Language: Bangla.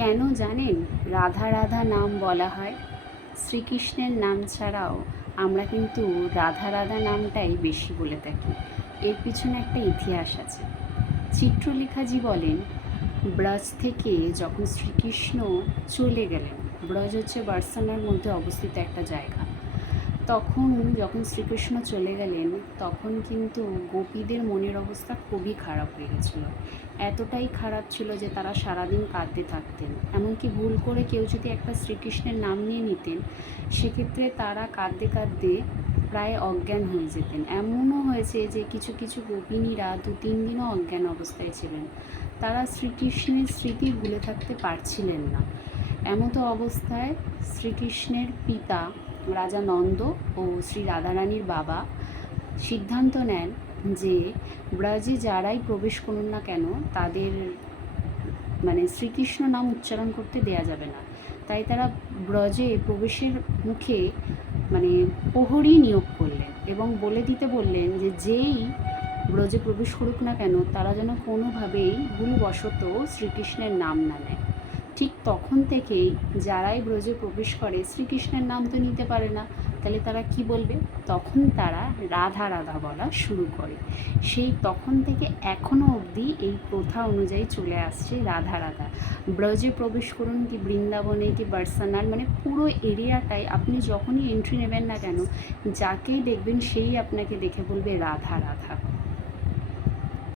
কেন জানেন রাধা রাধা নাম বলা হয়? শ্রীকৃষ্ণের নাম ছাড়াও আমরা কিন্তু রাধা রাধা নামটাই বেশি বলে থাকি। এর পিছনে একটা ইতিহাস আছে। চিত্রলেখাজি বলেন, ব্রজ থেকে যখন শ্রীকৃষ্ণ চলে গেলেন, ব্রজ হচ্ছে বার্সানার মধ্যে অবস্থিত একটা জায়গা, তখন যখন শ্রীকৃষ্ণ চলে গেলেন তখন কিন্তু গোপীদের মনের অবস্থা খুবই খারাপ হয়ে গেছিলো। এতটাই খারাপ ছিল যে তারা সারাদিন কাঁদতে থাকতেন। এমনকি ভুল করে কেউ যদি একটা শ্রীকৃষ্ণের নাম নিয়ে নিতেন, সেক্ষেত্রে তারা কাঁদতে কাঁদতে প্রায় অজ্ঞান হয়ে যেতেন। এমনও হয়েছে যে কিছু কিছু গোপিনীরা 2-3 দিনও অজ্ঞান অবস্থায় ছিলেন। তারা শ্রীকৃষ্ণের স্মৃতি ভুলে থাকতে পারছিলেন না। এমতো অবস্থায় শ্রীকৃষ্ণের পিতা রাজা নন্দ ও শ্রী রাধারানীর বাবা সিদ্ধান্ত নেন যে ব্রজে যারাই প্রবেশ করুন না কেন তাদের শ্রীকৃষ্ণ নাম উচ্চারণ করতে দেয়া যাবে না। তাই তারা ব্রজে প্রবেশের মুখে প্রহরী নিয়োগ করলেন এবং বলে দিতে বললেন যে যেই ব্রজে প্রবেশ করুক না কেন তারা যেন কোনোভাবেই ভুলবশত শ্রীকৃষ্ণের নাম না নেয়। ঠিক তখন থেকেই যারাই ব্রজে প্রবেশ করে শ্রীকৃষ্ণের নাম তো নিতে পারে না, তাহলে তারা কি বলবে? তখন তারা রাধা রাধা বলা শুরু করে। সেই তখন থেকে এখনও অবধি এই প্রথা অনুযায়ী চলে আসছে রাধা রাধা। ব্রজে প্রবেশ করুন কি বৃন্দাবনে কি বার্সানার পুরো এরিয়াটায় আপনি যখনই এন্ট্রি নেবেন না কেন, যাকেই দেখবেন সেই আপনাকে দেখে বলবে রাধা রাধা।